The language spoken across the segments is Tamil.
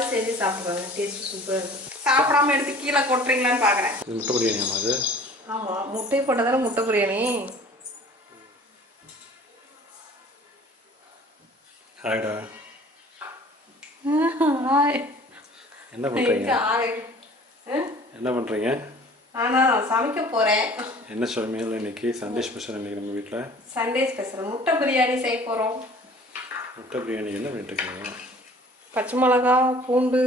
மாதிரி செஞ்சு சாப்பிடுவாங்க. டேஸ்ட் சூப்பராக இருக்கும் சாப்பிடாம எடுத்து கீழே கொட்டுறீங்களான்னு பார்க்குறேன் இது முட்டை பிரியாணியாமா அது? ஆமாம் முட்டை போட்டதால முட்டை பிரியாணி. ஹாய்டா ஹாய் என்ன பண்ணுறீங்க ஹாய் என்ன பண்ணுறீங்க ஆனால் நான் சமைக்க போகிறேன் என்ன சமையல் இன்னைக்கு? சண்டே ஸ்பெஷல் இன்னைக்கு நம்ம வீட்டில் சண்டே ஸ்பெஷல் முட்டை பிரியாணி செய்ய போகிறோம் முட்டை பிரியாணி என்ன பண்ணிட்டு இருக்கீங்க? பச்சை மிளகா பூண்டு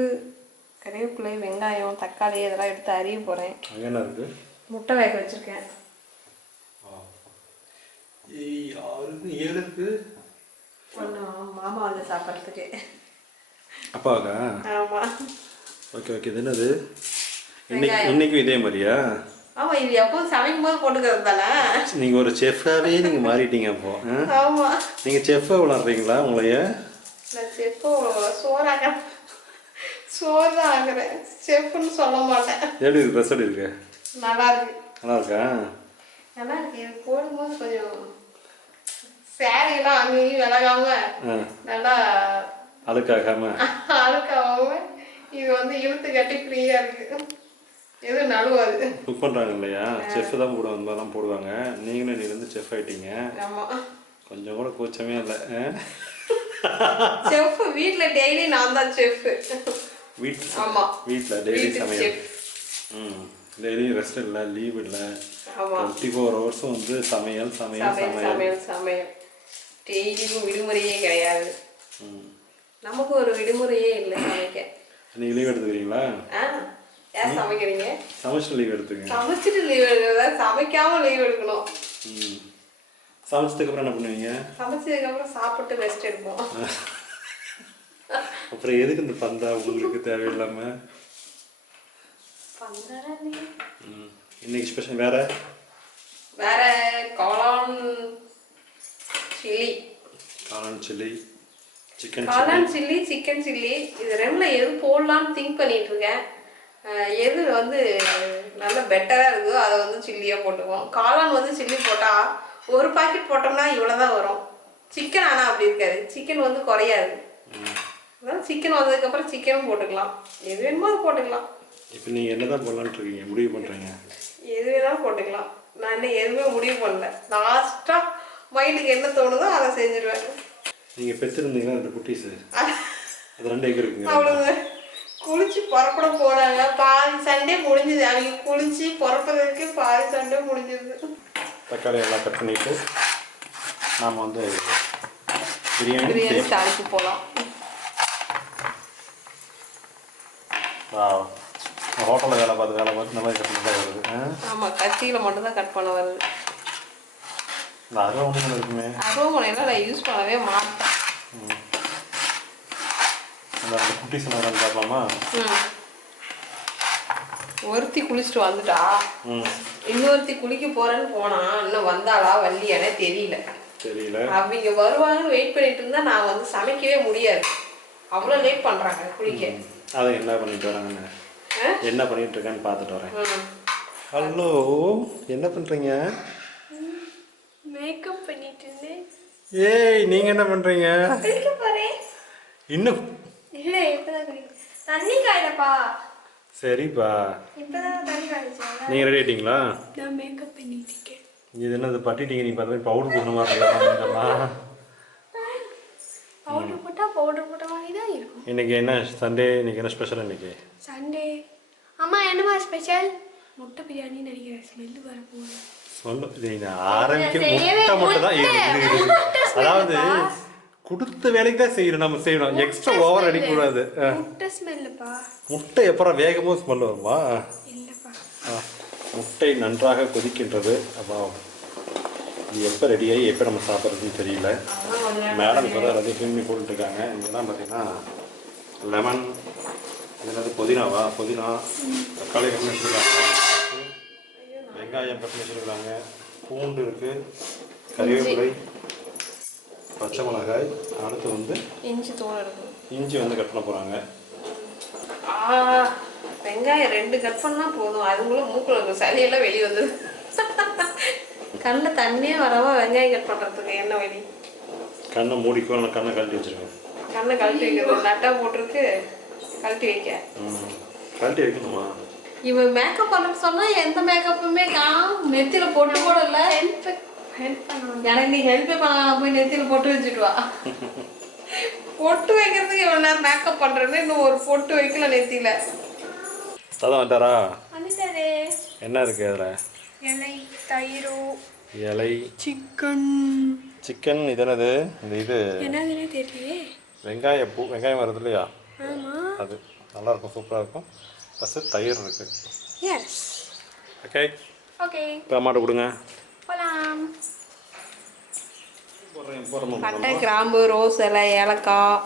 கறிவேப்பிலை வெங்காயம் தக்காளி இதெல்லாம் எடுத்து அரிய போகிறேன் என்ன இருக்குது முட்டை வேக வச்சுருக்கேன். ஆறு ஏழு இருக்கு ஒன்றும் மாமா வந்து சாப்பிட்றதுக்கு. அப்பாவுக்கா? ஆமாம் ஓகே ஓகே. இது என்னது? இன்னைக்கு இன்னைக்கும் இதே மாதிரியா? ஆமாம் இது எப்போதும் சமைக்கும் போது போட்டுக்கிறது தானே? நீங்கள் ஒரு செஃப்பாகவே நீங்கள் மாறிட்டீங்க அப்போ? ஆமாம் நீங்கள் செஃப்பாக விளாட்றீங்களா உங்களைய? நான் செஃப்பு சோறாக சோறு தான் ஆகுறேன் செஃப்புன்னு சொல்ல மாட்டேன். எப்படி இருக்கு? ட்ரெஸ் எப்படி இருக்கு? நல்லா இருக்கு. நல்லா இருக்கா? நல்லா இருக்கு. இது போடும்போது கொஞ்சம் சேரீலாம் அங்கேயும் விலகாம நல்லா அழுக்காகாம? அழுக்காம இது வந்து இழுத்து கட்டி ஃப்ரீயா இருக்கு. எதுவும் நழுவாது. குக் பண்ணுறாங்க இல்லையா? செஃப் தான் போடுவாங்க அந்த மாதிரிலாம் போடுவாங்க. நீங்களும் நீ வந்து செஃப் ஆயிட்டீங்க. ஆமா. கொஞ்சம் கூட கூச்சமே இல்லை. செஃப் வீட்ல டெய்லி நான் தான் செஃப் வீட்டில் ஆமா வீட்டில் டெய்லி சமையல். ம். டெய்லி ரெஸ்ட் இல்லை லீவ் இல்லை. ஆமா. டுவெண்ட்டி ஃபோர் ஹவர்ஸும் வந்து சமையல் சமையல் சமையல் சமையல். டெய்லியும் விடுமுறையே கிடையாது. ம். நமக்கு ஒரு விடுமுறையே இல்லை சமைக்க. நீங்கள் லீவ் எடுத்துக்கிறீங்களா? ஏன் சமைக்கிறீங்க? சமைச்சிட்டு லீவ் எடுத்துக்கங்க. சமைச்சிட்டு லீவ் எடுக்கிறதா? சமைக்காம லீவ் எடுக்கணும். ம். சமைச்சதுக்கப்புறம் என்ன பண்ணுவீங்க? சமைச்சதுக்கு அப்புறம் சாப்பிட்டு ரெஸ்ட் எடுப்போம். அப்புறம் எதுக்கு இந்த பந்தா உங்களுக்கு தேவையில்லாமல் பந்தரா நீ ம். இன்னைக்கு ஸ்பெஷல் வேற? வேற காளான் சில்லி. காளான் சில்லி சிக்கன் காளான் சில்லி சிக்கன் சில்லி. இது ரெண்டுல எது போடலாம்னு திங்க் பண்ணிட்டு இருக்கேன். எது வந்து நல்ல பெட்டரா இருக்கோ அதை வந்து சில்லியா போட்டுக்குவோம். காளான் வந்து சில்லி போட்டா ஒரு பாக்கெட் போட்டோம்னா இவ்வளவுதான் வரும். சிக்கன் ஆனா அப்படி இருக்காது. சிக்கன் வந்து குறையாது. அதனால சிக்கன் வந்ததுக்கப்புறம் சிக்கனும் போட்டுக்கலாம். எது வேணுமோ அதை போட்டுக்கலாம். இப்போ நீங்கள் என்ன தான் போடலான்ட்டு இருக்கீங்க? முடிவு பண்ணுறீங்க எது வேணாலும் போட்டுக்கலாம். நான் இன்னும் எதுவுமே முடிவு பண்ணல. லாஸ்ட்டாக மைண்டுக்கு என்ன தோணுதோ அதை செஞ்சிருவேன். நீங்கள் பெற்றிருந்தீங்கன்னா ரெண்டு குட்டீஸு அது ரெண்டு எங்கே இருக்குங்க. அவ்வளவு குளிச்சு புறப்பட போனாங்க பாதி சண்டே முடிஞ்சது. அவங்க குளிச்சு புறப்படுறதுக்கு பாதி சண்டே முடிஞ்சது. தக்காளி எல்லாம் கட் பண்ணிவிட்டு நாம் வந்து பிரியாணி பிரியாணி தாளிக்கு போகலாம் ஹோட்டலில் வேலை பார்த்து வேலை பார்த்து இந்த மாதிரி கட் பண்ணி வருது? ஆமாம் கத்தியில் மட்டும் தான் கட் பண்ண வருது. இந்த அருவா ஒன்று இருக்குமே. அருவமனையில் நான் யூஸ் பண்ணவே மாட்டேன். அந்த குட்டீஸ் என்ன பார்க்கலாமா ஒருத்தி குளிச்சுட்டு வந்துட்டா. ம். இன்னொருத்தி குளிக்க போறேன்னு போனா இன்னும் வந்தாளா வள்ளியானே தெரியல. தெரியல. அவங்க வருவாங்கன்னு வெயிட் பண்ணிட்டு இருந்தா நான் வந்து சமைக்கவே முடியாது. அவ்வளோ லேட் பண்றாங்க குளிக்க. அதை என்ன பண்ணிட்டு வராங்கன்னு ஆ? என்ன பண்ணிட்டு இருக்கேன்னு பார்த்துட்டு வரேன். ஹலோ என்ன பண்ணுறீங்க மேக்கப் பண்ணிட்டு இருந்தேன். ஏய் நீங்கள் என்ன போறேன். இன்னும். இல்ல இப்பதான் குளிக்க தண்ணி காயலப்பா. சரிப்பா நீங்கள் ரெடி ஆயிட்டீங்களா? நான் மேக்கப் பண்ணிட்டு இருக்கேன். இது என்னது பட்டிட்டீங்க நீங்கள் பார்த்து பவுடர் போடுற மாதிரி இருக்கலாம் பவுடர் போட்டா பவுடர் போட்ட மாதிரி தான் இருக்கும். இன்னைக்கு என்ன சண்டே இன்னைக்கு என்ன ஸ்பெஷல் இன்னைக்கு? சண்டே அம்மா என்னமா ஸ்பெஷல் முட்டை பிரியாணி நினைக்கிறேன் ஸ்மெல்லு வரப்போகுது சொல்லு இது நான் ஆரம்பிக்க முட்டை மட்டும் தான் அதாவது. கொடுத்த வேலைக்கு தான் செய்யணும் நம்ம செய்யணும் எக்ஸ்ட்ரா ஓவர் அடிக்கக்கூடாது. முட்டை ஸ்மெல்லுப்பா முட்டை எப்பறம் வேகமும் ஸ்மெல் வருமா. முட்டை நன்றாக கொதிக்கின்றது. அப்போ இது எப்போ ரெடியாகி எப்போ நம்ம சாப்பிட்றதுன்னு தெரியல. மேடம் இப்போ தான் எல்லாத்தையும் க்ளீன் பண்ணி போட்டுட்ருக்காங்க. இங்கெல்லாம் பார்த்தீங்கன்னா லெமன் என்னது புதினாவா? புதினா தக்காளி பண்ணி வச்சுருக்காங்க. வெங்காயம் பண்ணி வச்சுருக்காங்க. பூண்டு இருக்குது கறிவேப்பிலை. பச்சை மிளகாய் அடுத்து வந்து இஞ்சி தூள் இருக்கு. இஞ்சி வந்து கட் பண்ண போகிறாங்க ஆ வெங்காயம் ரெண்டு கட் பண்ணா போதும். அதுக்குள்ள மூக்குல இருக்க சளியெல்லாம் வெளியே வந்தது. கண்ணில் தண்ணியே வராம வெங்காயம் கட் பண்றதுக்கு என்ன வழி? கண்ணை மூடிக்கோ இல்லை கண்ணை கழட்டி வச்சுருக்கேன் கண்ணை கழட்டி வைக்கிறது. நட்டா போட்டிருக்கு. கழட்டி வைக்க. ம். கழட்டி வைக்கணுமா? இவன் மேக்கப் பண்ண சொன்னா எந்த மேக்கப்புமே நான் நெத்தியில போட்டு கூட இல்ல ஹெல்ப் எனக்கு நீ ஹெல்ப்பே பண்ண நான் போய் நெத்தியில போட்டு வச்சுட்டு வா. பொட்டு வைக்கிறதுக்கு இவ்வளவு நேரம் மேக்கப் பண்றேன்னு இன்னும் ஒரு பொட்டு வைக்கல நெத்தியில. சதம் வந்துட்டாரா. என்ன இருக்குது அதில்? இலை தயிரோ. இலை. சிக்கன் சிக்கன் இது என்னது? இந்த இது. என்னதுன்னே தெரியலையே. வெங்காய பூ வெங்காயம் வருது இல்லையா? ஆமா. அது நல்லாயிருக்கும் சூப்பராக இருக்கும். ஃபஸ்ட்டு தயிர் இருக்குது எஸ் ஓகே ஓகே இப்போ அம்மாட்ட கொடுங்க. போடுறேன் பட்டை கிராம்பு ரோஸ் இலை ஏலக்காய்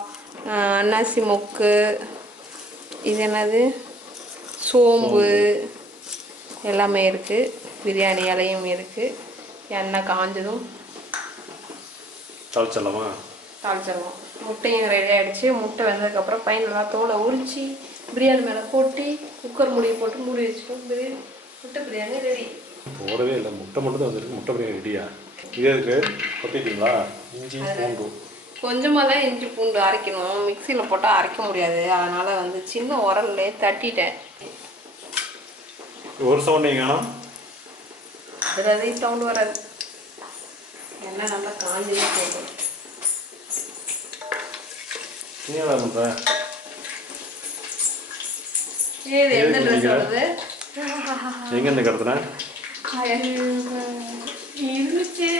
அன்னாசி மொக்கு இது என்னது? சோம்பு எல்லாமே இருக்குது பிரியாணி இலையும் இருக்குது எண்ணெய் காஞ்சதும் தாளிச்சிடலாமா? தாளிச்சிடுவோம் முட்டையும் ரெடி ஆகிடுச்சு முட்டை வெந்ததுக்கப்புறம் பையனெல்லாம் தோலை உரிச்சு பிரியாணி மேலே போட்டு குக்கர் மூடி போட்டு மூடி வச்சுட்டோம் பிரியாணி முட்டை பிரியாணி ரெடி போடவே இல்லை. முட்டை மட்டும் தான் வந்துருக்கு. முட்டை பிரியாணி ரெடியா இது எதுக்கு? கொத்திட்டீங்களா இஞ்சி பூண்டு. கொஞ்சமாக தான் இஞ்சி பூண்டு அரைக்கணும். மிக்சியில் போட்டால் அரைக்க முடியாது. அதனால் வந்து சின்ன உரல்லே தட்டிட்டேன். ஒரு சவுண்ட் காணும் அதில் எதையும் சவுண்டு வராது. எண்ணெய் நல்லா காஞ்சதே போதும். நீ என்ன பண்ணுற ஏது எந்த எதுக்கு இருந்துச்சு.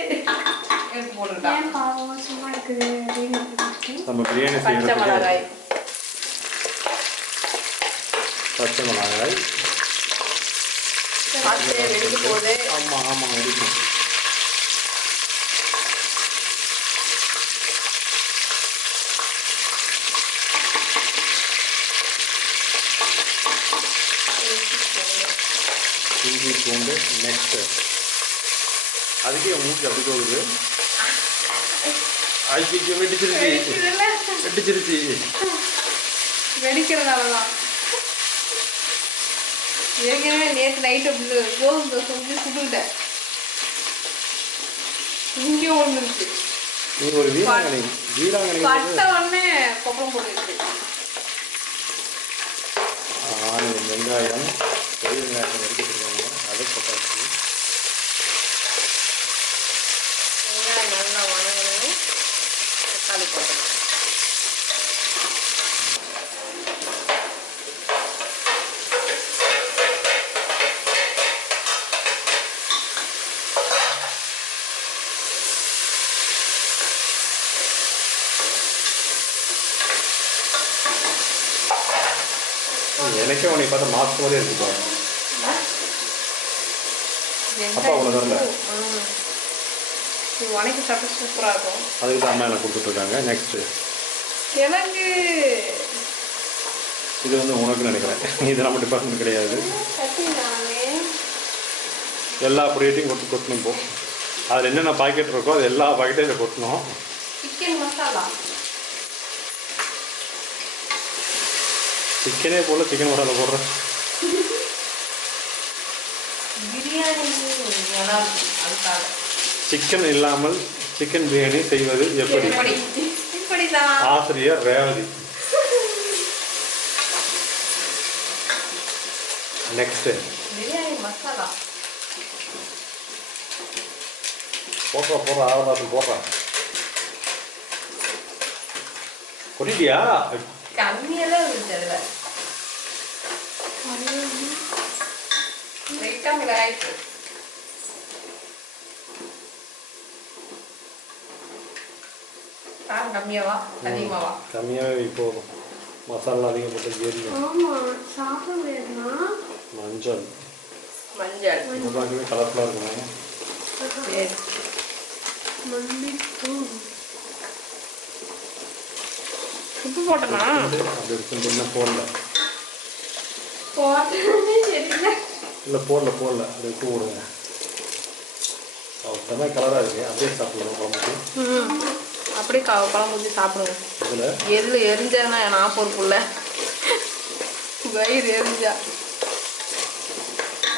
சும்மா இருக்குது அப்படின்னு. நம்ம பிரியாணி பச்சை மிளகாய். பச்சை மிளகாய். பார்த்து வெடிக்க போகுது. ஆமாம் ஆமாம் வெடிக்கும் இஞ்சி பூண்டு நெக்ஸ்ட்டு அதுக்கே மூச்சு அப்படி போகுது ஐக்கிக்கு வெடிச்சிருச்சு. வெடிச்சிருச்சு. வெடிக்கிறதால தான் ஏற்கனவே நேற்று நைட்டு கோதுமை தோசை ஊற்றி சுட்டுக்கிட்டேன் இங்கே ஒன்று இருக்கு நீ ஒரு வீராங்கனை. வீராங்கனை பட்ட உடனே கொப்பளம் போட்டுருக்கு ஆனியன் வெங்காயம் பெரிய வெங்காயம் எடுத்துருக்காங்க அது போட்டாச்சு வெங்காயம் நல்லா வணங்கணும் தக்காளி போட்டணும் எனக்கே உனக்கு பார்த்தா மாஸ்க் மாதிரி இருக்கு பாரு அப்பா வரல? ம். இது வணக்கி சாப்பிட்டு சூப்பராக இருக்கும். அதுக்கு தான் அம்மா எனக்கு கொடுத்துட்ருக்காங்க? நெக்ஸ்ட்டு இது வந்து உனக்கு நினைக்கிறேன். இது நம்ம டிபார்ட்மெண்ட் கிடையாது. எல்லா கொட்டு கொட்டணும் இப்போ அதில் என்னென்ன பாக்கெட் இருக்கோ அது எல்லா பாக்கெட்டையும் கொட்டணும். சிக்கன் மசாலா சிக்கனே போல சிக்கன் மசாலா போடுறேன் பிரியாணி நல்லா இருக்கும் அதுக்காக சிக்கன் இல்லாமல் சிக்கன் பிரியாணி செய்வது எப்படி? ஆசிரியர் ரேவதி. மசாலா. போடுறா போடுறா ஆரம்பத்தில் போடுறா. கொட்டிட்டியா? அதில் லைட்டாக மிளகாய்க்கு காரம் கம்மியாவா அதிகமாவா கம்மியாகவே போதும் மசாலா அதிகம் போட்டு ஏரியும் ஆமா சாப்பிட முடியாதுன்னா மஞ்சள் மஞ்சள் பார்க்கவே கலர்ஃபுல்லாக இருக்கணும் சரி உப்பு போட்டனா அப்படி இருக்குன்னு போடல போட்டே தெரியல இல்லை போடல போடல. அது உப்பு போடுங்க. செம்ம கலராக இருக்கு. அப்படியே சாப்பிடணும் குழம்புக்கு. ம் அப்படியே க குழம்பு ஊற்றி சாப்பிடுவோம் இதில்? எதில் எரிஞ்சதுன்னா நான் பொறுப்புள்ள வயிறு எரிஞ்சா.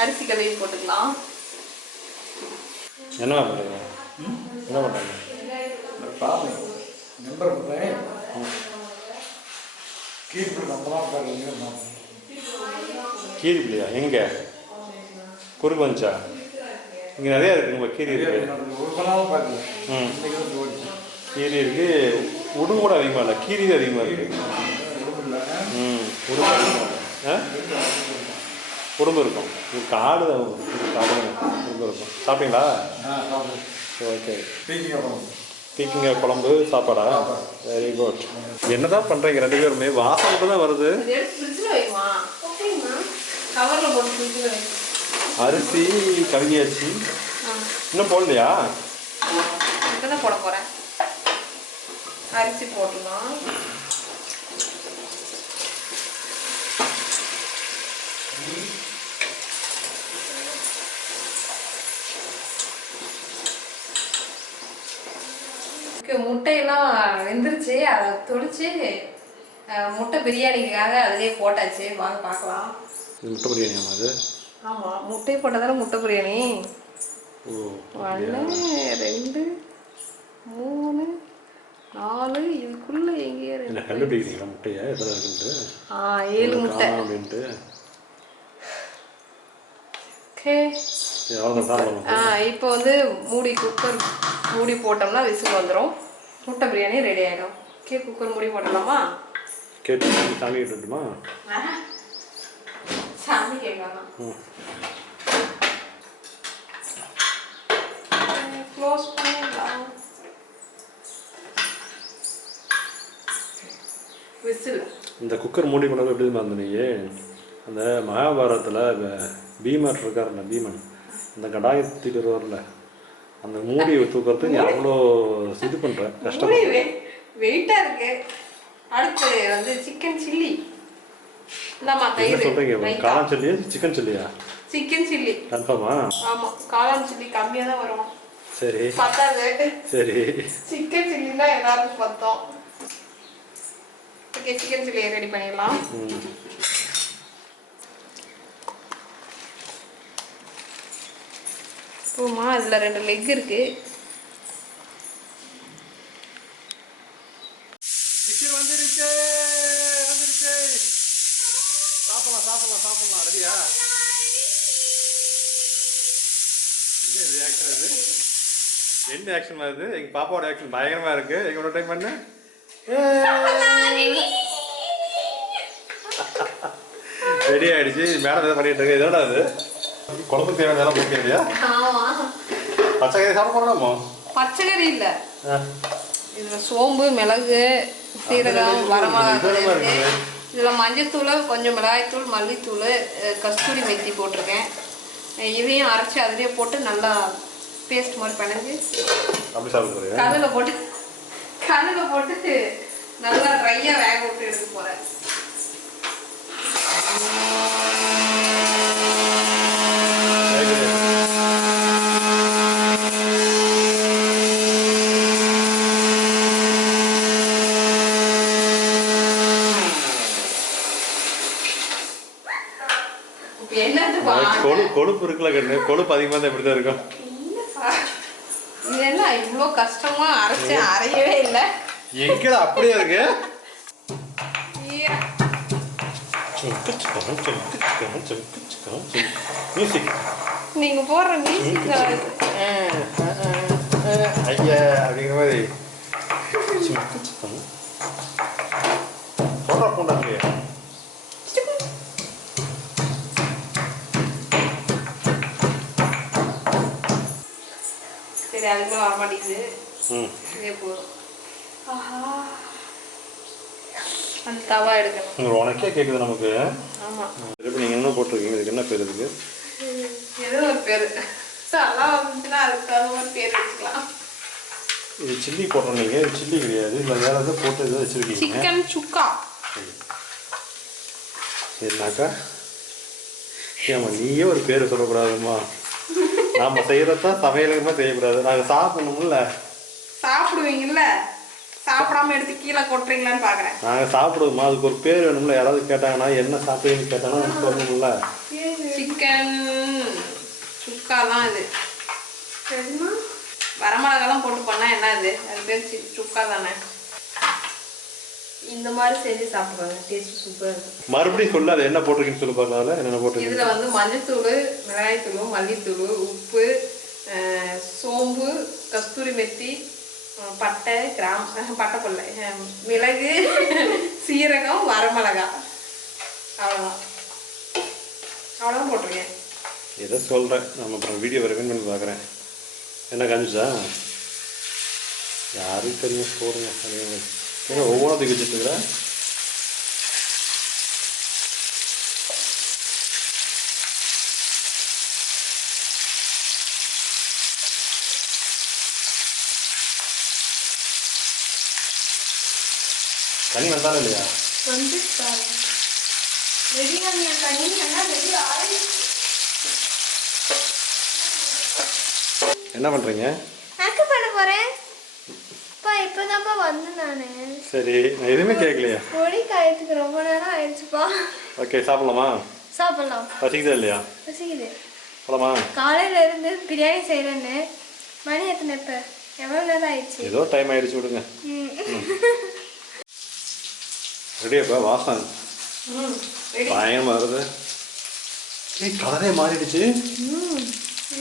அரிசி கழுவி போட்டுக்கலாம். என்ன பண்ணுறீங்க? என்ன பண்ணுறாங்க? நம்பர் கொடுத்தேன் கீரி இல்லையா எங்கே? குறுக்கு வந்துச்சா இங்கே நிறையா இருக்குங்க கீரி இருக்கு. ம். கீரி இருக்கு. உடும்பு கூட அதிகமாக இல்லை கீரி தான் அதிகமாக இருக்கு. ம் உடும்பு அதிகமாக உடும்பு இருக்கும். இது காடு தான் காடு உடும்பு இருக்கும். சாப்பிட்டீங்களா? சரி ஓகே. பீக்கிங்க குழம்பு சாப்பாடா? வெரி குட் என்னதான் பண்ணுறீங்க ரெண்டு பேருமே? வாசம் மட்டும் தான் வருது. இது எடுத்து ஃப்ரிட்ஜில் வைமா. ஓகேம்மா. கவரில் போட்டு ஃப்ரிட்ஜில் வை அரிசி கழுவியாச்சு இன்னும் போடலையா? இப்போ தான் போட போகிறேன் அரிசி போட்டுடலாம் ஓகே, முட்டையெல்லாம் வெந்துருச்சு. அதை தொளிச்சு முட்டை பிரியாணிக்காக அதிலே போட்டாச்சு. வாங்க பார்க்கலாம். முட்டை பிரியாணியாமா அது? ஆமாம் முட்டை போட்டதால முட்டை பிரியாணி. ஒன்று ரெண்டு மூணு நாலு இதுக்குள்ள எங்கேயே என்ன இருக்கு கண்டுபிடிக்கிறீங்களா முட்டையா? எத்தனை இருக்குன்ட்டு? ஆ ஏழு முட்டை. அப்படின்ட்டு ஓகே. ஆ இப்போ வந்து மூடி குக்கர் மூடி போட்டோம்னா விசில் வந்துடும் முட்டை பிரியாணி ரெடி ஆகிடும் ஓகே குக்கர் மூடி போட்டலாமா கேட்டு சாமி கிட்டுமா சாமி கேட்கலாம் ம் க்ளோஸ் பண்ணிடலாம் விசில் இந்த குக்கர் மூடி கொண்டு எப்படி இருந்த நீ அந்த மகாபாரதத்தில் பீமர் இருக்காருல்ல பீமன். அந்த கடாயத்துக்கு வருவார்ல அந்த மூடி தூக்கிறதுக்கு நீ அவ்வளோ இது பண்ணுற கஷ்டம் வெயிட்டாக இருக்கு. அடுத்து வந்து சிக்கன் சில்லி இந்தாம்மா தயிர். காளான் சில்லியா சிக்கன் சில்லியா சிக்கன் சில்லி கன்ஃபார்மா? காளான் சில்லி கம்மியாக தான் வரும். சரி. பத்தாது. சரி. சிக்கன் சில்லி தான் எல்லாருக்கும் பத்தோம். ஓகே சிக்கன் சில்லியை ரெடி பண்ணிடலாம். போமா அதில் ரெண்டு லெக் இருக்கு சிக்கன் வந்துருச்சு வந்துருச்சு சாப்பிடலாம் சாப்பிடலாம் ரெடியா என்ன ரியாக்ஷன் அது? என்ன ஆக்ஷன் வருது எங்க பாப்பாவோட ஆக்ஷன் பயங்கரமா இருக்கு. எங்க ஒரு டைம் பண்ணு. ரெடி ஆயிடுச்சு. மேடம் எதை பண்ணிட்டு இருக்கு. இதோட அது குழம்புக்கு தேவையான இதெல்லாம் போட்டியா ஆமாம் பச்சை கறி சாப்பிட போறோமோ பச்சைக்கறி இல்லை. இதில் சோம்பு மிளகு சீரகம் இருக்குது. இதில் மஞ்சத்தூள் கொஞ்சம் மிளகாய்த்தூள் மல்லித்தூள் கஸ்தூரி மெத்தி போட்டிருக்கேன். இதையும் அரைச்சி அதிலே போட்டு நல்லா பேஸ்ட் மாதிரி பிணைஞ்சு கல்லில் போட்டு கல்லில் போட்டு நல்லா ட்ரையாக வேக விட்டு எடுக்க போகிறேன் இப்போ என்னதுப்பா கொழு கொழுப்பு இருக்குல்ல கண்ணு? கொழுப்பு அதிகமாக தான் இப்படி தான் இருக்கும் இது என்ன இவ்வளோ கஷ்டமா அரைச்சு அரையவே இல்லை. எங்கடா அப்படியே இருக்கு? நீங்க போடுற மியூசிக் ஐயா அப்படிங்கிற மாதிரி. போடுறா பூண்டா அதுக்குள்ள வர மாட்டேங்குது. ம். இதே போதும். ஆஹா. அந்த தவா எடுக்கணும். உனக்கே கேட்குது நமக்கு. ஆமா. இப்போ நீங்கள் என்ன போட்டிருக்கீங்க. இதுக்கு என்ன பேர் இருக்கு ஏதோ ஒரு பேரு. நல்லா வந்துச்சுன்னா அதுக்கு தகுந்த மாதிரி பேர் வச்சுக்கலாம். இது சில்லி போடுறோம் நீங்கள் இது சில்லி கிடையாது. இல்லை வேறு எதாவது போட்டு எதாவது வச்சுருக்கீங்க. சிக்கன் சுக்கா. சரினாக்கா ஏம்மா நீயே ஒரு பேர் சொல்லக்கூடாதும்மா. நாம செய்யறதான் சமையலுக்குமே செய்யக்கூடாது. நாங்கள் சாப்பிடணும்ல. சாப்பிடுவீங்கல்ல? சாப்பிடாம எடுத்து கீழே கொட்டுறீங்களான்னு பாக்குறேன். நாங்கள் சாப்பிடுவோமா அதுக்கு ஒரு பேர் வேணும்ல. யாராவது கேட்டாங்கன்னா என்ன சாப்பிடுவீங்கன்னு கேட்டாங்கன்னா நமக்கு சொல்லணும்ல. சிக்கன் சுக்கா தான் இது வரமிளகாலாம் போட்டு பண்ணா என்ன இது அது பேர் சுக்கா தானே. இந்த மாதிரி செஞ்சு சாப்பிடுவாங்க. டேஸ்ட் சூப்பராக இருக்கும். மறுபடியும் சொல்லு அது என்ன போட்டிருக்கீங்கன்னு சொல்லி பார்க்கலாம் என்னென்ன போட்டிருக்கீங்க இதில் வந்து மஞ்சத்தூள் மிளகாய்த்தூள் மல்லித்தூள் உப்பு சோம்பு கஸ்தூரி மெத்தி பட்டை கிராம் பட்டை அஹ், மிளகு சீரகம் வரமிளகாய் அவ்வளோதான் அவ்வளோதான் போட்டிருக்கேன். ஏதோ சொல்கிறேன் நம்ம அப்புறம் வீடியோ ரெக்கமெண்ட் பண்ணி பார்க்குறேன் என்ன காமிச்சா? யாருக்கு தெரியும்? போடுங்க. ஏன்னா ஒவ்வொன்றும் தூக்கி வச்சுட்டு இருக்கிற தனி வந்தாலும் இல்லையா? வந்து பிரியாணி தண்ணி ரெடி என்ன பண்ணுறீங்க பண்ண போறேன். அப்பா இப்போதான்ப்பா வந்து நானு. சரி நான் எதுவுமே கேட்கலையா. பொடி காயத்துக்கு ரொம்ப நேரம் ஆயிடுச்சுப்பா. ஓகே சாப்பிடலாமா? சாப்பிடலாம். பசிக்குதா இல்லையா? பசிக்குது. போலாமா? காலையில இருந்து பிரியாணி செய்யறேன்னு மணி எத்தனை இப்ப? எவ்வளவு நேரம் ஆயிடுச்சு? ஏதோ டைம் ஆயிடுச்சு விடுங்க. ரெடியாப்பா வாசம். பயங்கரமா வருது. ஏய் கலரே மாறிடுச்சு.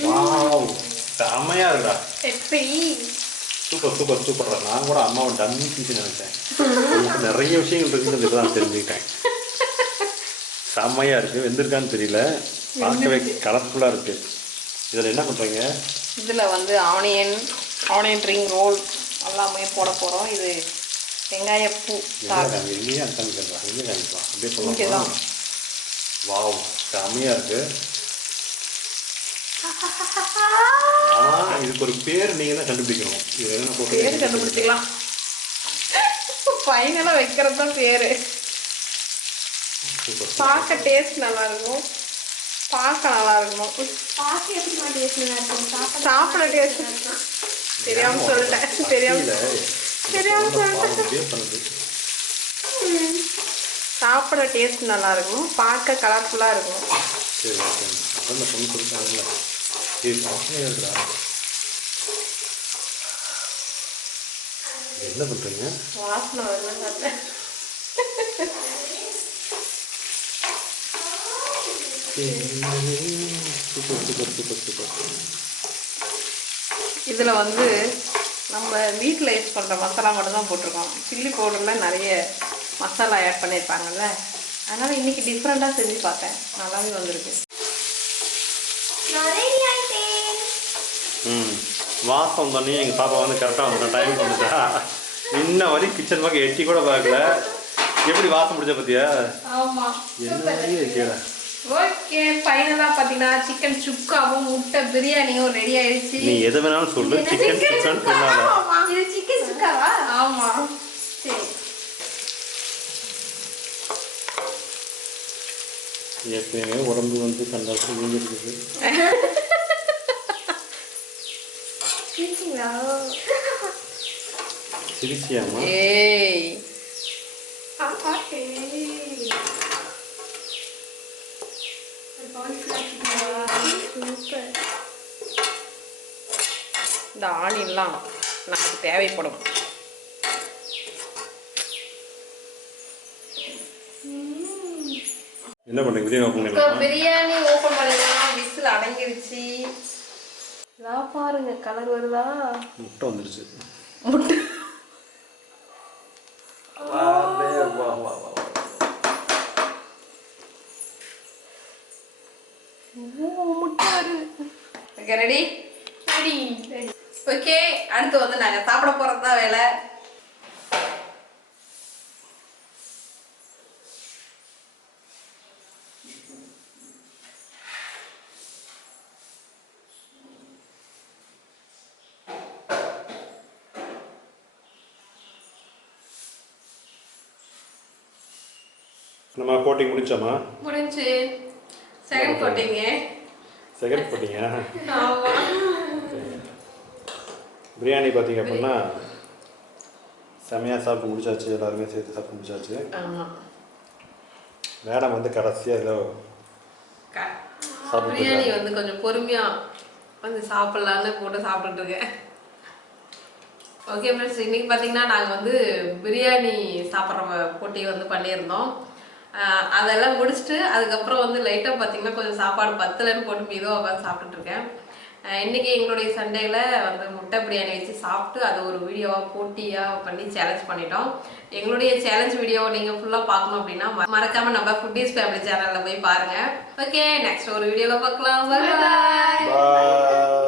வாவ் இருக்குடா. எப்படி சூப்பர் சூப்பர் சூப்பர்டா நான் கூட அம்மாவை டம்மி பீஸ் நினைச்சேன். உங்களுக்கு நிறைய விஷயங்கள் இருக்குன்னு இப்பதான் தெரிஞ்சுக்கிட்டேன். செம்மையா இருக்கு. வெந்திருக்கான்னு தெரியல. பார்க்கவே கலர்ஃபுல்லா இருக்கு. இதுல என்ன பண்றீங்க? இதில் வந்து ஆனியன் ஆனியன் ரிங் ரோல் எல்லாமே போட போகிறோம் இது சாறு என்ன எங்கேயும் அந்த காமிக்கலாம் எங்கே காமிக்கலாம் அப்படியே தான் வாவ் செம்மையா இருக்கு. ஆனா இதுக்கு ஒரு பேர் நீங்க தான் கண்டுபிடிக்கணும். இது என்ன பேர் போட்டு கண்டுபிடிச்சிக்கலாம். ஃபைனலாக வைக்கிறது தான் பேர். பார்க்க டேஸ்ட் நல்லா இருக்கும். பார்க்க நல்லா இருக்கணும். பாக்க எப்படி மாட்டி வச்சுருந்தேன் சாப்பிட டேஸ்ட் தெரியாம சொல்லிட்டேன். தெரியாம தெரியாம சொல்லிட்டேன். சாப்பிட டேஸ்ட் நல்லா இருக்கும். பார்க்க கலர்ஃபுல்லாக இருக்கும். சரி ஓகே அதான் பொண்ணு கொடுத்தாங்கல்ல என்ன பண்றீங்க வாசனை வருதுன்னு பார்த்தேன் சூப்பர் சூப்பர் சூப்பர் சூப்பர் இதில் வந்து நம்ம வீட்டில் யூஸ் பண்ணுற மசாலா மட்டும் தான் போட்டிருக்கோம். சில்லி பவுடரில் நிறைய மசாலா ஆட் பண்ணியிருப்பாங்கல்ல. அதனால் இன்றைக்கி டிஃப்ரெண்ட்டாக செஞ்சு பார்த்தேன். நல்லாவே வந்திருக்கு. ஆயிட்டேன் ம். வாசம் தண்ணி எங்கள் பாப்பா வந்து கரெக்டாக வந்து டைம் வந்துட்டா. இன்ன வரைக்கும் கிச்சன் பக்கம் எட்டி கூட பார்க்கல. எப்படி வாசம் பிடிச்ச ஆமாம் என்ன இருக்கேடா ஓகே ஃபைனலாக பார்த்தீங்கன்னா சிக்கன் சுக்காவும் முட்டை பிரியாணியும் ரெடி ஆயிடுச்சு. நீ எது வேணாலும் சொல்லு. சிக்கன் சிக்கன் இது சிக்கன் சுக்காவா ஆமாம் சரி. ஏற்கனவே உடம்பு வந்து கண்டாசம் நீங்கிருக்குது சிரிச்சிங்களா சிரிச்சியாமா ஏய். இந்த ஆனியன்லாம் நமக்கு தேவைப்படும். என்ன பண்ணுறீங்க பிரியாணி ஓப்பன் பண்ணிடலாம். விசில் அடங்கிருச்சு. இதெல்லாம் பாருங்க கலர் வருதா? முட்டை வந்துருச்சு. முட்டை. வா, வா, வா, வா. ஓ, முட்டை வருது. ஓகே ரெடி ஓகே அடுத்து வந்து நாங்கள் சாப்பிட போகிறது தான் வேலை நம்ம கோட்டிங் முடிச்சோமா முடிஞ்சு. செகண்ட் கோட்டிங்க செகண்ட் போட்டிங்க ஆமாம் பிரியாணி பார்த்தீங்க அப்படின்னா செமையாக சாப்பிட்டு முடிச்சாச்சு. எல்லாருமே சேர்த்து சாப்பிட்டு முடிச்சாச்சு. மேடம் வந்து கடைசியாக ஏதோ பிரியாணி வந்து கொஞ்சம் பொறுமையாக வந்து சாப்பிட்லான்னு போட்டு சாப்பிட்டுட்டு இருக்கேன் ஓகே ஃப்ரெண்ட்ஸ் இன்னைக்கு பார்த்தீங்கன்னா நாங்கள் வந்து பிரியாணி சாப்பிட்ற போட்டி வந்து பண்ணியிருந்தோம். அதெல்லாம் முடிச்சுட்டு அதுக்கப்புறம் வந்து லைட்டாக பார்த்தீங்கன்னா கொஞ்சம் சாப்பாடு பத்தலைன்னு போட்டு மீதும் உட்காந்து சாப்பிட்டுட்டு இன்றைக்கி இன்னைக்கு எங்களுடைய சண்டேயில் வந்து முட்டை பிரியாணி வச்சு சாப்பிட்டு அதை ஒரு வீடியோவாக போட்டியாக பண்ணி சேலஞ்ச் பண்ணிட்டோம். எங்களுடைய சேலஞ்ச் வீடியோவை நீங்கள் ஃபுல்லாக பார்க்கணும் அப்படின்னா மறக்காமல் நம்ம ஃபுட்டீஸ் ஃபேமிலி சேனலில் போய் பாருங்கள் ஓகே நெக்ஸ்ட் ஒரு வீடியோவில் பார்க்கலாம். பாய்